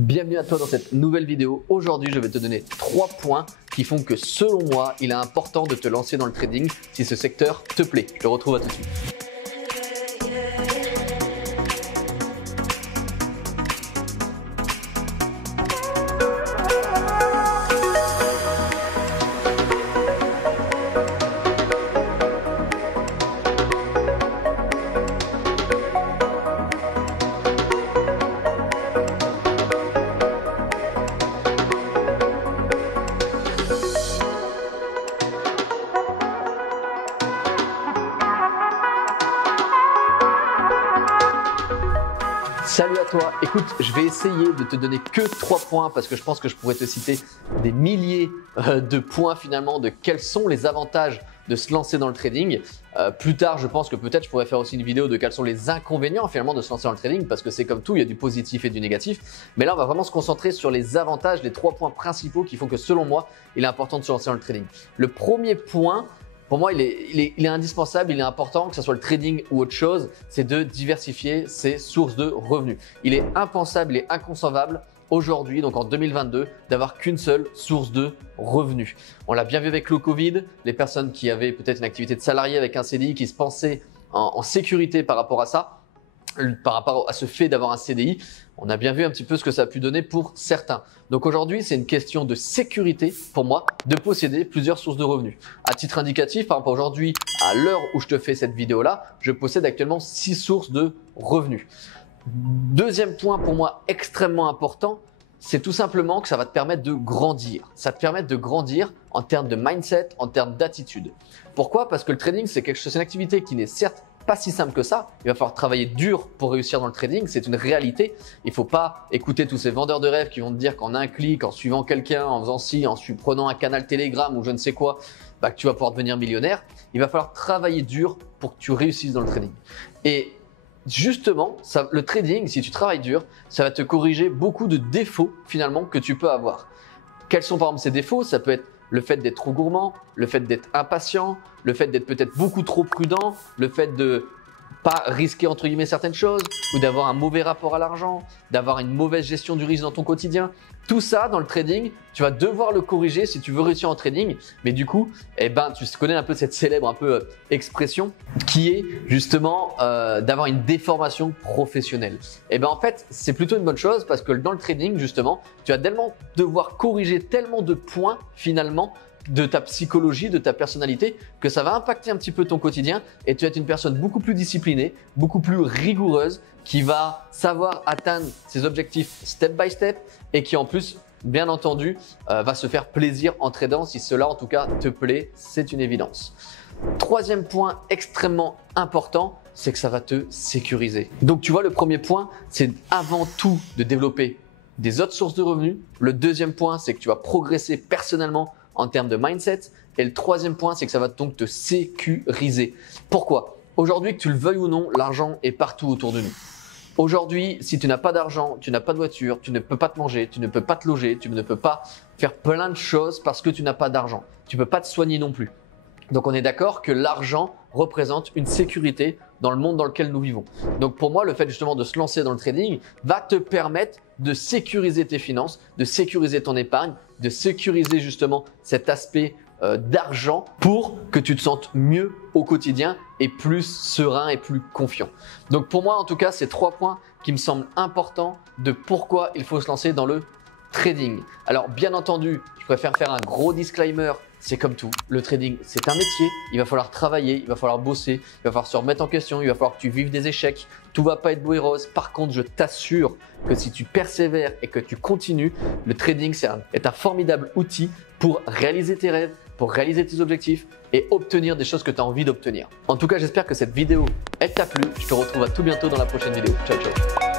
Bienvenue à toi dans cette nouvelle vidéo. Aujourd'hui, je vais te donner 3 points qui font que selon moi, il est important de te lancer dans le trading si ce secteur te plaît. Je te retrouve à tout de suite. Salut à toi, écoute, je vais essayer de te donner que 3 points parce que je pense que je pourrais te citer des milliers de points finalement de quels sont les avantages de se lancer dans le trading. Plus tard, je pense que peut-être je pourrais faire aussi une vidéo de quels sont les inconvénients finalement de se lancer dans le trading parce que c'est comme tout, il y a du positif et du négatif. Mais là, on va vraiment se concentrer sur les avantages, les 3 points principaux qui font que selon moi, il est important de se lancer dans le trading. Le premier point, pour moi, il est indispensable, il est important, que ce soit le trading ou autre chose, c'est de diversifier ses sources de revenus. Il est impensable et inconcevable aujourd'hui, donc en 2022, d'avoir qu'une seule source de revenus. On l'a bien vu avec le Covid, les personnes qui avaient peut-être une activité de salarié avec un CDI, qui se pensaient en sécurité par rapport à ça, par rapport à ce fait d'avoir un CDI, on a bien vu un petit peu ce que ça a pu donner pour certains. Donc aujourd'hui, c'est une question de sécurité pour moi de posséder plusieurs sources de revenus. À titre indicatif, par exemple aujourd'hui, à l'heure où je te fais cette vidéo-là, je possède actuellement 6 sources de revenus. Deuxième point pour moi extrêmement important, c'est tout simplement que ça va te permettre de grandir. Ça te permet de grandir en termes de mindset, en termes d'attitude. Pourquoi? Parce que le trading, c'est une activité qui n'est certes pas si simple que ça. Il va falloir travailler dur pour réussir dans le trading. C'est une réalité. Il ne faut pas écouter tous ces vendeurs de rêves qui vont te dire qu'en un clic, en suivant quelqu'un, en faisant ci, en prenant un canal Telegram ou je ne sais quoi, que tu vas pouvoir devenir millionnaire. Il va falloir travailler dur pour que tu réussisses dans le trading. Et justement, le trading, si tu travailles dur, ça va te corriger beaucoup de défauts finalement que tu peux avoir. Quels sont par exemple ces défauts? Ça peut être le fait d'être trop gourmand, le fait d'être impatient, le fait d'être peut-être beaucoup trop prudent, le fait de pas risquer entre guillemets certaines choses ou d'avoir un mauvais rapport à l'argent, d'avoir une mauvaise gestion du risque dans ton quotidien. Tout ça dans le trading, tu vas devoir le corriger si tu veux réussir en trading. Mais du coup, tu connais un peu cette célèbre expression qui est justement d'avoir une déformation professionnelle. En fait, c'est plutôt une bonne chose parce que dans le trading justement, tu vas tellement devoir corriger tellement de points finalement de ta psychologie, de ta personnalité, que ça va impacter un petit peu ton quotidien et tu vas être une personne beaucoup plus disciplinée, beaucoup plus rigoureuse, qui va savoir atteindre ses objectifs step by step et qui en plus, bien entendu, va se faire plaisir en tradant si cela en tout cas te plaît, c'est une évidence. Troisième point extrêmement important, c'est que ça va te sécuriser. Donc tu vois, le premier point, c'est avant tout de développer des autres sources de revenus. Le deuxième point, c'est que tu vas progresser personnellement en termes de mindset. Et le troisième point, c'est que ça va donc te sécuriser. Pourquoi? Aujourd'hui, que tu le veuilles ou non, l'argent est partout autour de nous. Aujourd'hui, si tu n'as pas d'argent, tu n'as pas de voiture, tu ne peux pas te manger, tu ne peux pas te loger, tu ne peux pas faire plein de choses parce que tu n'as pas d'argent. Tu ne peux pas te soigner non plus. Donc on est d'accord que l'argent représente une sécurité dans le monde dans lequel nous vivons. Donc pour moi, le fait justement de se lancer dans le trading va te permettre de sécuriser tes finances, de sécuriser ton épargne, de sécuriser justement cet aspect d'argent pour que tu te sentes mieux au quotidien et plus serein et plus confiant. Donc pour moi, en tout cas, c'est 3 points qui me semblent importants de pourquoi il faut se lancer dans le trading. Alors bien entendu, je préfère faire un gros disclaimer, c'est comme tout, le trading c'est un métier, il va falloir travailler, il va falloir bosser, il va falloir se remettre en question, il va falloir que tu vives des échecs, tout va pas être beau et rose. Par contre, je t'assure que si tu persévères et que tu continues, le trading est un formidable outil pour réaliser tes rêves, pour réaliser tes objectifs et obtenir des choses que tu as envie d'obtenir. En tout cas, j'espère que cette vidéo elle t'a plu, je te retrouve à tout bientôt dans la prochaine vidéo. Ciao ciao.